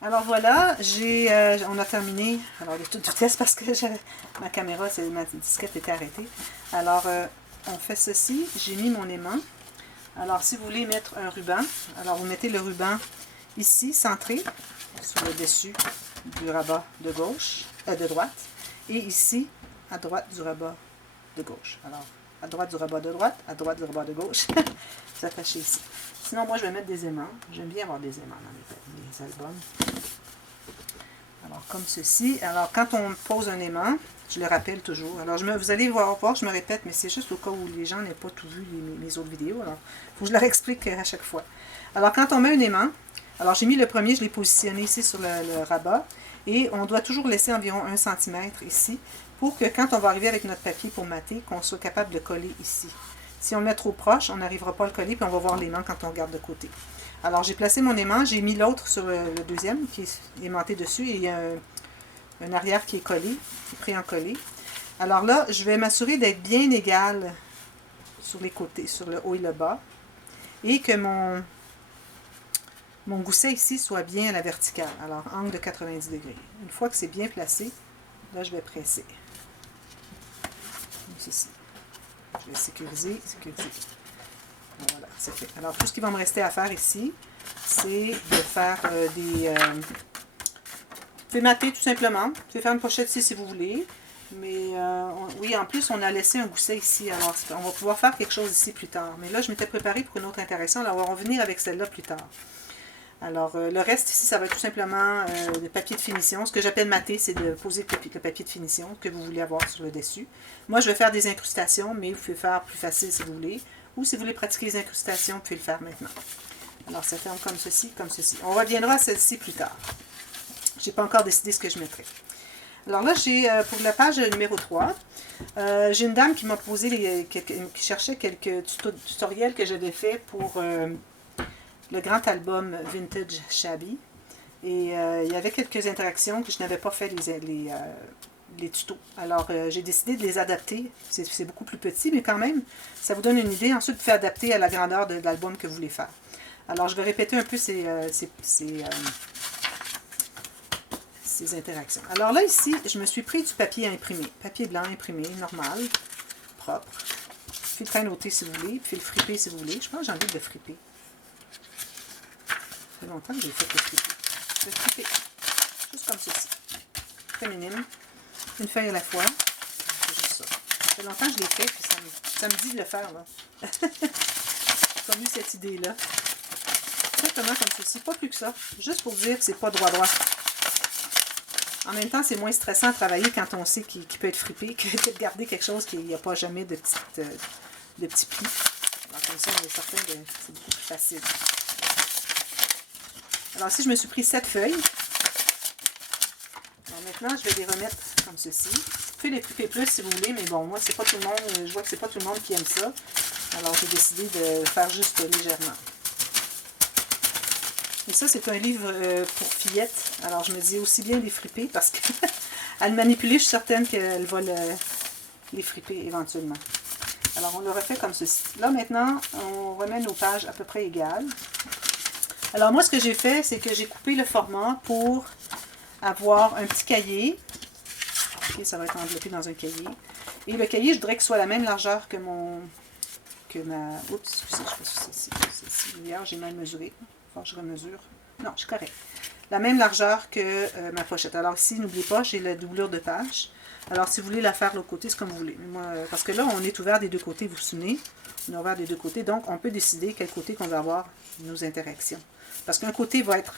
Alors voilà, on a terminé. Alors de toute vitesse parce que ma caméra, ma disquette était arrêtée. Alors on fait ceci, j'ai mis mon aimant. Alors si vous voulez mettre un ruban, alors vous mettez le ruban ici, centré, sur le dessus du rabat de gauche, de droite, et ici, à droite du rabat de gauche. Alors, à droite du rabat de droite, à droite du rabat de gauche, vous attachez ici. Sinon, moi, je vais mettre des aimants. J'aime bien avoir des aimants dans les albums. Alors, comme ceci. Alors, quand on pose un aimant, je le rappelle toujours. Alors, vous allez voir, je me répète, mais c'est juste au cas où les gens n'aient pas tout vu mes autres vidéos. Alors, il faut que je leur explique à chaque fois. Alors, quand on met un aimant, alors j'ai mis le premier, je l'ai positionné ici sur le rabat. Et on doit toujours laisser environ 1 cm ici pour que quand on va arriver avec notre papier pour mater, qu'on soit capable de coller ici. Si on le met trop proche, on n'arrivera pas à le coller, puis on va voir l'aimant quand on regarde de côté. Alors j'ai placé mon aimant, j'ai mis l'autre sur le deuxième qui est aimanté dessus, et il y a un arrière qui est collé, qui est pré-encollé. Alors là, je vais m'assurer d'être bien égal sur les côtés, sur le haut et le bas, et que mon gousset ici soit bien à la verticale, alors angle de 90 degrés. Une fois que c'est bien placé, là je vais presser. Comme ceci. Je vais sécuriser. Voilà, c'est fait. Alors tout ce qui va me rester à faire ici, c'est de faire des... vous pouvez mater tout simplement. Vous pouvez faire une pochette ici si vous voulez. Mais oui, en plus, on a laissé un gousset ici. Alors, on va pouvoir faire quelque chose ici plus tard. Mais là, je m'étais préparée pour une autre interaction. Alors, on va revenir avec celle-là plus tard. Alors, le reste ici, ça va être tout simplement le papier de finition. Ce que j'appelle mater, c'est de poser le papier de finition que vous voulez avoir sur le dessus. Moi, je vais faire des incrustations, mais vous pouvez faire plus facile si vous voulez. Ou si vous voulez pratiquer les incrustations, vous pouvez le faire maintenant. Alors, ça ferme comme ceci, comme ceci. On reviendra à celle-ci plus tard. Je n'ai pas encore décidé ce que je mettrai. Alors là, j'ai pour la page numéro 3, j'ai une dame qui m'a posé, qui cherchait quelques tutoriels que j'avais fait pour le grand album Vintage Shabby. Et il y avait quelques interactions que je n'avais pas fait les tutos. Alors, j'ai décidé de les adapter. C'est beaucoup plus petit, mais quand même, ça vous donne une idée. Ensuite, vous faites adapter à la grandeur de l'album que vous voulez faire. Alors, je vais répéter un peu ces interactions. Alors là, ici, je me suis pris du papier imprimé. Papier blanc imprimé, normal, propre. Puis le traîneauter si vous voulez, puis le fripper si vous voulez. Je pense que j'ai envie de le fripper. Ça fait longtemps que j'ai fait le fripper. Le fripper, juste comme ceci. Très minime. Une feuille à la fois. C'est juste ça. Ça fait longtemps que je l'ai fait, puis ça me dit de le faire, là. Comme eu cette idée-là. Exactement comme ceci. Pas plus que ça. Juste pour dire que c'est pas droit. En même temps, c'est moins stressant à travailler quand on sait qu'il peut être frippé que de garder quelque chose qui n'y a pas jamais de petits plis. Alors comme ça, on est certain que c'est beaucoup plus facile. Alors ici, je me suis pris 7 feuilles. Alors maintenant, je vais les remettre comme ceci. Vous pouvez les fripper plus si vous voulez, mais bon, moi, c'est pas tout le monde. Je vois que c'est pas tout le monde qui aime ça. Alors j'ai décidé de faire juste légèrement. Et ça, c'est un livre pour fillettes. Alors, je me dis aussi bien les fripper parce qu'à le manipuler, je suis certaine qu'elle va les fripper éventuellement. Alors, on le refait comme ceci. Là, maintenant, on remet nos pages à peu près égales. Alors, moi, ce que j'ai fait, c'est que j'ai coupé le format pour avoir un petit cahier. Ok, ça va être enveloppé dans un cahier. Et le cahier, je voudrais qu'il soit la même largeur que ma... Oups, excusez, je sais pas si c'est ici. Hier, j'ai mal mesuré. Je remesure. Non, je suis correct. La même largeur que ma pochette. Alors ici, n'oubliez pas, j'ai la doublure de page. Alors si vous voulez la faire de l'autre côté, c'est comme vous voulez. Moi, parce que là, on est ouvert des deux côtés, vous vous souvenez. On est ouvert des deux côtés, donc on peut décider quel côté qu'on va avoir nos interactions. Parce qu'un côté va être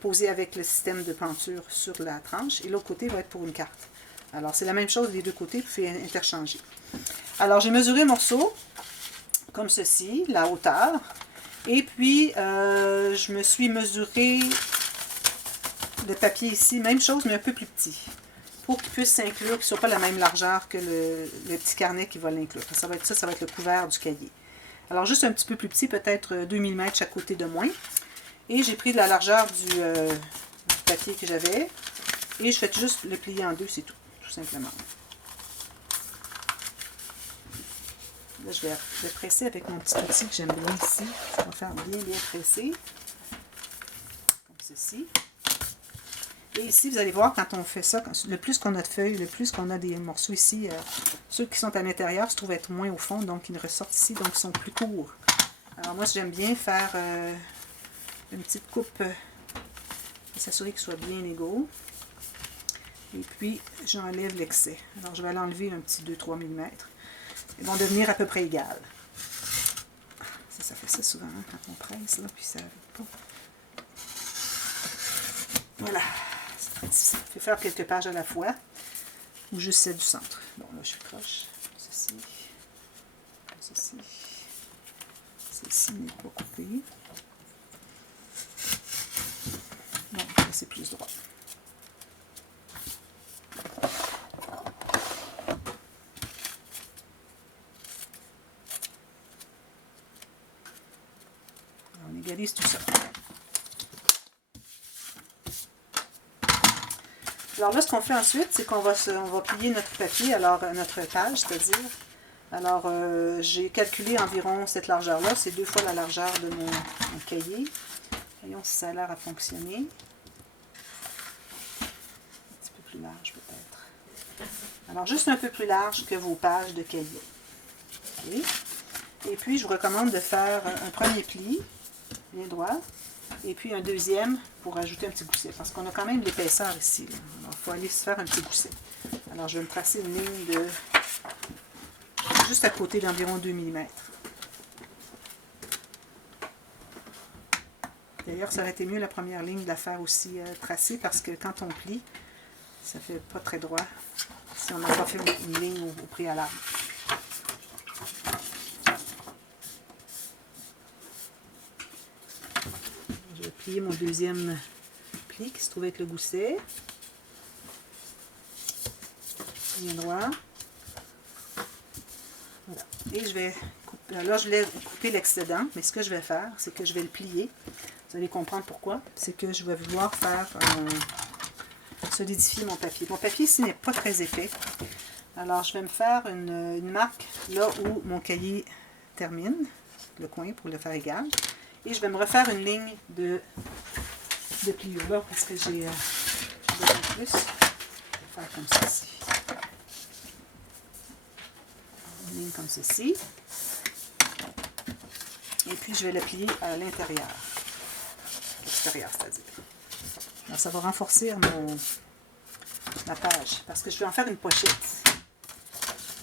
posé avec le système de penture sur la tranche, et l'autre côté va être pour une carte. Alors c'est la même chose des deux côtés, vous pouvez interchanger. Alors j'ai mesuré un morceau, comme ceci, la hauteur. Et puis, je me suis mesuré le papier ici, même chose, mais un peu plus petit, pour qu'il puisse s'inclure, qu'il ne soit pas la même largeur que le petit carnet qui va l'inclure. Ça va être le couvert du cahier. Alors, juste un petit peu plus petit, peut-être 2 mm chaque côté de moins. Et j'ai pris de la largeur du papier que j'avais, et je fais juste le plier en deux, c'est tout simplement. Là, je vais le presser avec mon petit outil que j'aime bien ici. Ça va faire bien presser. Comme ceci. Et ici, vous allez voir, quand on fait ça, le plus qu'on a de feuilles, le plus qu'on a des morceaux ici, ceux qui sont à l'intérieur se trouvent être moins au fond, donc ils ressortent ici, donc ils sont plus courts. Alors moi, j'aime bien faire une petite coupe, s'assurer qu'ils soient bien égaux. Et puis, j'enlève l'excès. Alors, je vais l'enlever un petit 2-3 mm. Ils vont devenir à peu près égales. Ça fait ça souvent hein, quand on presse, là, puis ça n'arrive pas. Voilà. C'est très difficile. Il faut faire quelques pages à la fois, ou juste celle du centre. Bon, là, je croche. Ceci. Ceci. Ceci n'est pas coupé. Bon, là, c'est plus droit. On égalise tout ça. Alors là, ce qu'on fait ensuite, c'est qu'on va plier notre papier, alors notre page, c'est-à-dire. Alors, j'ai calculé environ cette largeur-là. C'est 2 fois la largeur de mon cahier. Voyons si ça a l'air à fonctionner. Un petit peu plus large, peut-être. Alors, juste un peu plus large que vos pages de cahier. Okay. Et puis, je vous recommande de faire un premier pli, bien droit, et puis un deuxième pour ajouter un petit gousset, parce qu'on a quand même de l'épaisseur ici. Là. Alors, il faut aller se faire un petit gousset. Alors, je vais me tracer une ligne de juste à côté d'environ 2 mm. D'ailleurs, ça aurait été mieux la première ligne de la faire aussi tracée, parce que quand on plie, ça ne fait pas très droit si on n'a pas fait une ligne au préalable. Je vais plier mon deuxième pli qui se trouve être le gousset. Bien droit. Voilà. Et je vais couper, là je l'ai coupé l'excédent, mais ce que je vais faire, c'est que je vais le plier. Vous allez comprendre pourquoi. C'est que je vais vouloir faire solidifier mon papier. Mon papier ici n'est pas très épais. Alors je vais me faire une marque là où mon cahier termine, le coin pour le faire égal. Et je vais me refaire une ligne de pliure là parce que j'ai besoin de plus. Je vais faire comme ceci. Une ligne comme ceci. Et puis je vais le plier à l'intérieur. L'extérieur, c'est-à-dire. Alors ça va renforcer ma page parce que je vais en faire une pochette.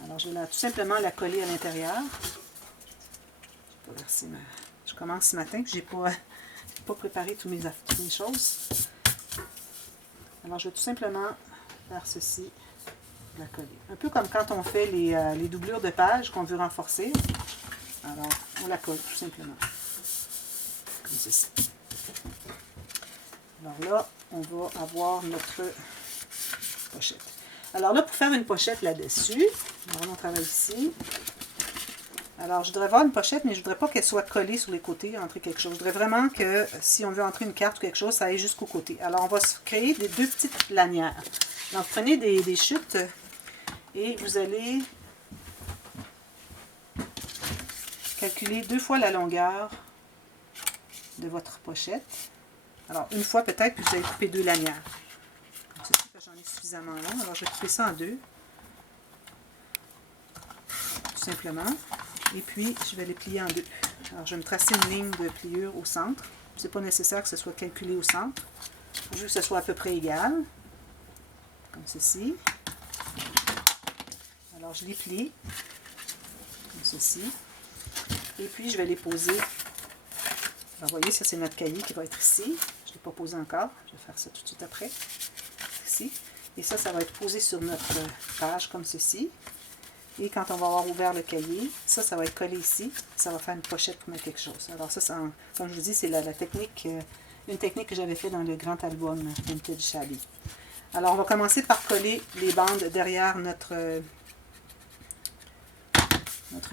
Alors je vais tout simplement la coller à l'intérieur. Je commence ce matin, je n'ai pas préparé toutes mes choses. Alors je vais tout simplement faire ceci, la coller. Un peu comme quand on fait les doublures de page qu'on veut renforcer. Alors on la colle tout simplement. Comme ceci. Alors là, on va avoir notre pochette. Alors là, pour faire une pochette là-dessus, on travaille ici. Alors, je voudrais avoir une pochette, mais je ne voudrais pas qu'elle soit collée sur les côtés, entrer quelque chose. Je voudrais vraiment que, si on veut entrer une carte ou quelque chose, ça aille jusqu'au côté. Alors, on va se créer deux petites lanières. Donc, prenez des chutes et vous allez calculer 2 fois la longueur de votre pochette. Alors, une fois peut-être que vous allez couper 2 lanières. Comme ceci, j'en ai suffisamment long. Alors, je vais couper ça en 2. Tout simplement. Et puis, je vais les plier en 2. Alors, je vais me tracer une ligne de pliure au centre. Ce n'est pas nécessaire que ce soit calculé au centre. Je veux que ce soit à peu près égal. Comme ceci. Alors, je les plie. Comme ceci. Et puis, je vais les poser. Alors, vous voyez, ça, c'est notre cahier qui va être ici. Je ne l'ai pas posé encore. Je vais faire ça tout de suite après. Ici. Et ça, ça va être posé sur notre page comme ceci. Et quand on va avoir ouvert le cahier, ça va être collé ici. Ça va faire une pochette pour mettre quelque chose. Alors ça, comme je vous dis, c'est la technique, une technique que j'avais fait dans le grand album Vintage Shabby. Alors, on va commencer par coller les bandes derrière notre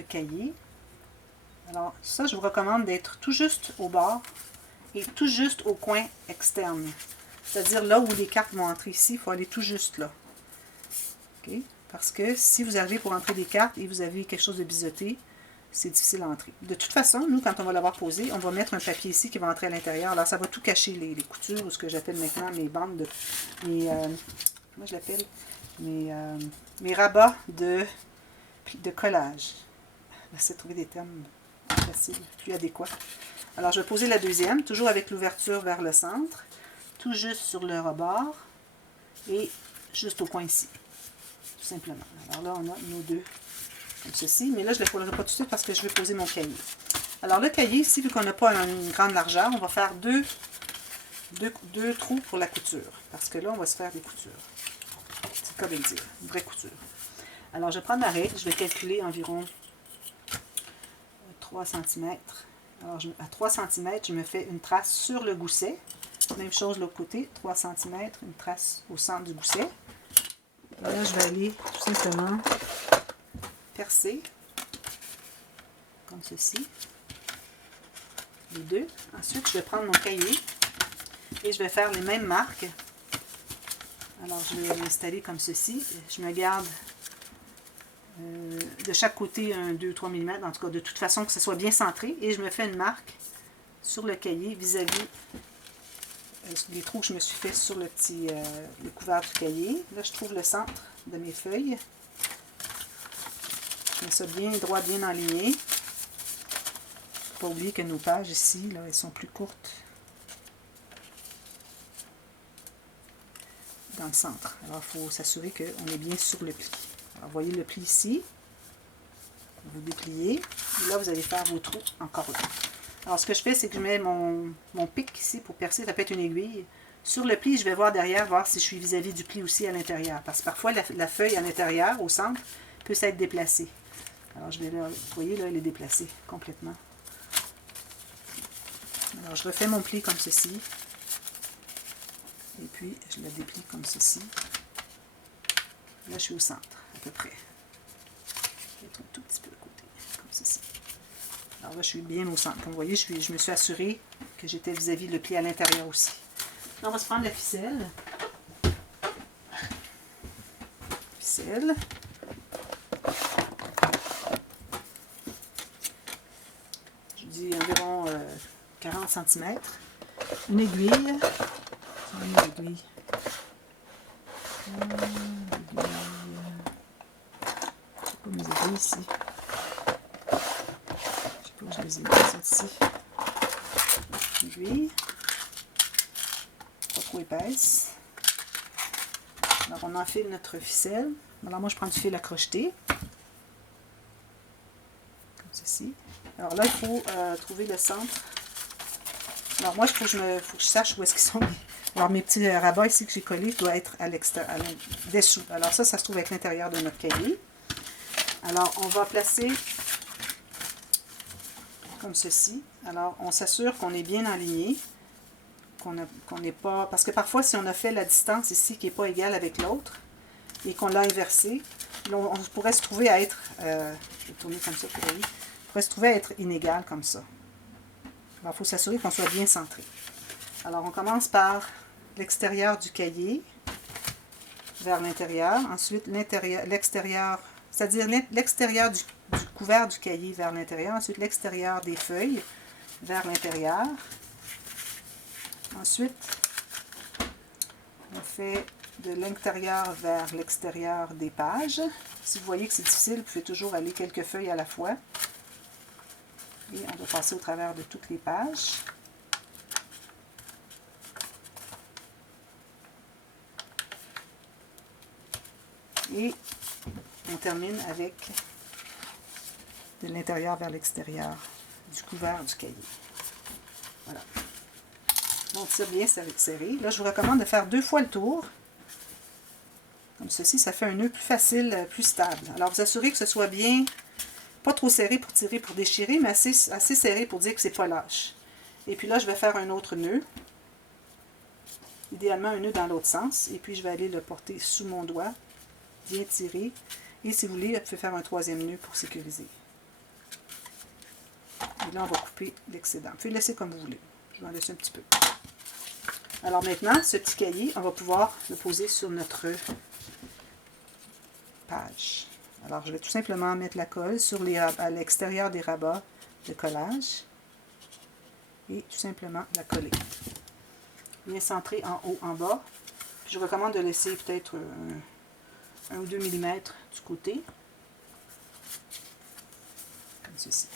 cahier. Alors, ça, je vous recommande d'être tout juste au bord et tout juste au coin externe. C'est-à-dire là où les cartes vont entrer ici, il faut aller tout juste là. OK? Parce que si vous arrivez pour entrer des cartes et vous avez quelque chose de biseauté, c'est difficile à entrer. De toute façon, nous, quand on va l'avoir posé, on va mettre un papier ici qui va entrer à l'intérieur. Alors, ça va tout cacher les coutures, ou ce que j'appelle maintenant mes bandes de... comment je l'appelle? Mes rabats de collage. J'essaie de trouver des termes faciles, plus adéquats. Alors, je vais poser la deuxième, toujours avec l'ouverture vers le centre, tout juste sur le rebord, et juste au coin ici, tout simplement. Alors là, on a nos deux comme ceci, mais là, je ne les collerai pas tout de suite parce que je vais poser mon cahier. Alors, le cahier, ici, vu qu'on n'a pas une grande largeur, on va faire deux trous pour la couture, parce que là, on va se faire des coutures. C'est comme le dire, une vraie couture. Alors, je prends ma règle, je vais calculer environ 3 cm. Alors, à 3 cm, je me fais une trace sur le gousset. Même chose de l'autre côté, 3 cm, une trace au centre du gousset. Et là, je vais aller tout simplement percer, comme ceci, les deux. Ensuite, je vais prendre mon cahier et je vais faire les mêmes marques. Alors, je vais l'installer comme ceci. Je me garde de chaque côté un 2-3 mm, en tout cas, de toute façon que ce soit bien centré. Et je me fais une marque sur le cahier vis-à-vis les trous que je me suis fait sur le petit le couvert du cahier. Là, je trouve le centre de mes feuilles. Je mets ça bien droit, bien aligné. Il ne faut pas oublier que nos pages ici, là, elles sont plus courtes dans le centre. Alors, il faut s'assurer qu'on est bien sur le pli. Alors, voyez le pli ici. Vous dépliez. Et là, vous allez faire vos trous encore là. Alors, ce que je fais, c'est que je mets mon pic ici pour percer. Ça peut être une aiguille. Sur le pli, je vais voir derrière, voir si je suis vis-à-vis du pli aussi à l'intérieur. Parce que parfois, la feuille à l'intérieur, au centre, peut s'être déplacée. Alors, je vais là, vous voyez, là, elle est déplacée complètement. Alors, je refais mon pli comme ceci. Et puis, je la déplie comme ceci. Là, je suis au centre, à peu près. Je vais être un tout petit peu de côté, comme ceci. Alors là, je suis bien au centre. Comme vous voyez, je me suis assurée que j'étais vis-à-vis le pli à l'intérieur aussi. Là, on va se prendre la ficelle. Ficelle. Je dis environ 40 cm. Une aiguille. Une aiguille. Je sais pas mes aiguilles ici. Je sais pas où je les ai mis, ici. Aiguille. Pas trop épaisse. Alors on enfile notre ficelle. Alors moi je prends du fil à crocheter. Comme ceci. Alors là il faut trouver le centre. Alors moi il faut que je sache où est-ce qu'ils sont. Alors mes petits rabats ici que j'ai collés doivent être à l'extérieur, dessous. Alors ça se trouve avec l'intérieur de notre cahier. Alors on va placer comme ceci. Alors on s'assure qu'on est bien aligné. Qu'on n'est pas... Parce que parfois, si on a fait la distance ici qui n'est pas égale avec l'autre et qu'on l'a inversé, on pourrait se trouver à être... je vais tourner comme ça pour vous voyez. On pourrait se trouver à être inégal comme ça. Alors, il faut s'assurer qu'on soit bien centré. Alors, on commence par l'extérieur du cahier vers l'intérieur. Ensuite, l'extérieur, c'est-à-dire l'extérieur du couvert du cahier vers l'intérieur. Ensuite, l'extérieur des feuilles vers l'intérieur. Ensuite, on fait de l'intérieur vers l'extérieur des pages. Si vous voyez que c'est difficile, vous pouvez toujours aller quelques feuilles à la fois. Et on va passer au travers de toutes les pages. Et on termine avec de l'intérieur vers l'extérieur du couvert du cahier. Voilà. On tire bien serré. Là, je vous recommande de faire 2 fois le tour. Comme ceci, ça fait un nœud plus facile, plus stable. Alors, vous assurez que ce soit bien, pas trop serré pour tirer, pour déchirer, mais assez serré pour dire que c'est pas lâche. Et puis là, je vais faire un autre nœud. Idéalement, un nœud dans l'autre sens. Et puis, je vais aller le porter sous mon doigt, bien tirer. Et si vous voulez, vous pouvez faire un 3e nœud pour sécuriser. Et là, on va couper l'excédent. Vous pouvez le laisser comme vous voulez. Je vais en laisser un petit peu. Alors maintenant, ce petit cahier, on va pouvoir le poser sur notre page. Alors, je vais tout simplement mettre la colle sur à l'extérieur des rabats de collage et tout simplement la coller. Bien centrée en haut, en bas. Puis je recommande de laisser peut-être 1 ou 2 mm du côté. Comme ceci.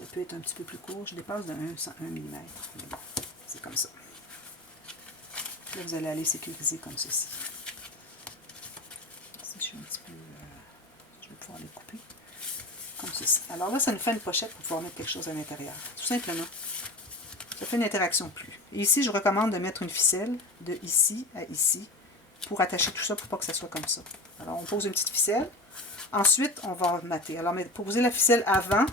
Elle peut être un petit peu plus court. Je dépasse de 1 mm. Mais bon, c'est comme ça. Là, vous allez aller sécuriser comme ceci. Si je suis un petit peu... je vais pouvoir les couper. Comme ceci. Alors là, ça nous fait une pochette pour pouvoir mettre quelque chose à l'intérieur. Tout simplement. Ça fait une interaction plus. Et ici, je recommande de mettre une ficelle de ici à ici pour attacher tout ça pour pas que ça soit comme ça. Alors, on pose une petite ficelle. Ensuite, on va mater. Alors, posez la ficelle avant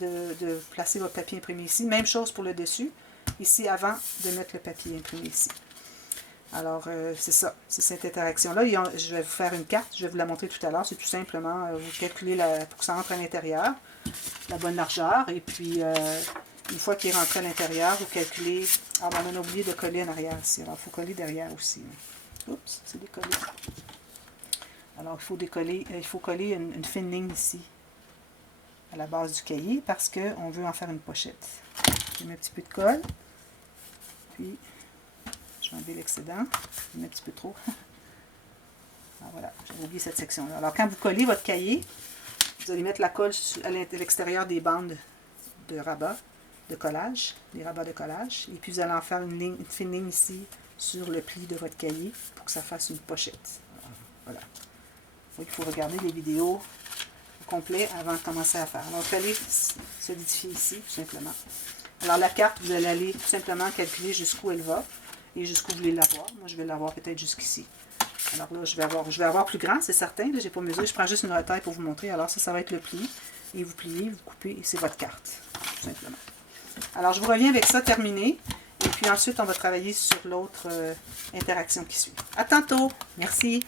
de placer votre papier imprimé ici. Même chose pour le dessus. Ici, avant de mettre le papier imprimé ici. Alors, c'est ça. C'est cette interaction-là. Je vais vous faire une carte. Je vais vous la montrer tout à l'heure. C'est tout simplement, vous calculez pour que ça rentre à l'intérieur, la bonne largeur. Et puis, une fois qu'il est rentré à l'intérieur, vous calculez... Ah, ben, on a oublié de coller en arrière ici. Alors, il faut coller derrière aussi. Oups, c'est décollé. Alors, il faut coller une fine ligne ici, à la base du cahier, parce qu'on veut en faire une pochette. Je mets un petit peu de colle. Puis, je vais enlever l'excédent. Je mets un petit peu trop. Alors, voilà, j'avais oublié cette section-là. Alors, quand vous collez votre cahier, vous allez mettre la colle à l'extérieur des bandes de rabat de collage, des rabats de collage, et puis vous allez en faire une fine ligne ici sur le pli de votre cahier pour que ça fasse une pochette. Alors, voilà. Il faut regarder les vidéos au complet avant de commencer à faire. Alors, vous allez solidifier ici, tout simplement. Alors, la carte, vous allez aller tout simplement calculer jusqu'où elle va et jusqu'où vous voulez l'avoir. Moi, je vais l'avoir peut-être jusqu'ici. Alors là, je vais avoir plus grand, c'est certain. Je n'ai pas mesuré, je prends juste une retaille pour vous montrer. Alors, ça va être le pli. Et vous pliez, vous coupez, et c'est votre carte, tout simplement. Alors, je vous reviens avec ça terminé. Et puis ensuite, on va travailler sur l'autre interaction qui suit. À tantôt! Merci!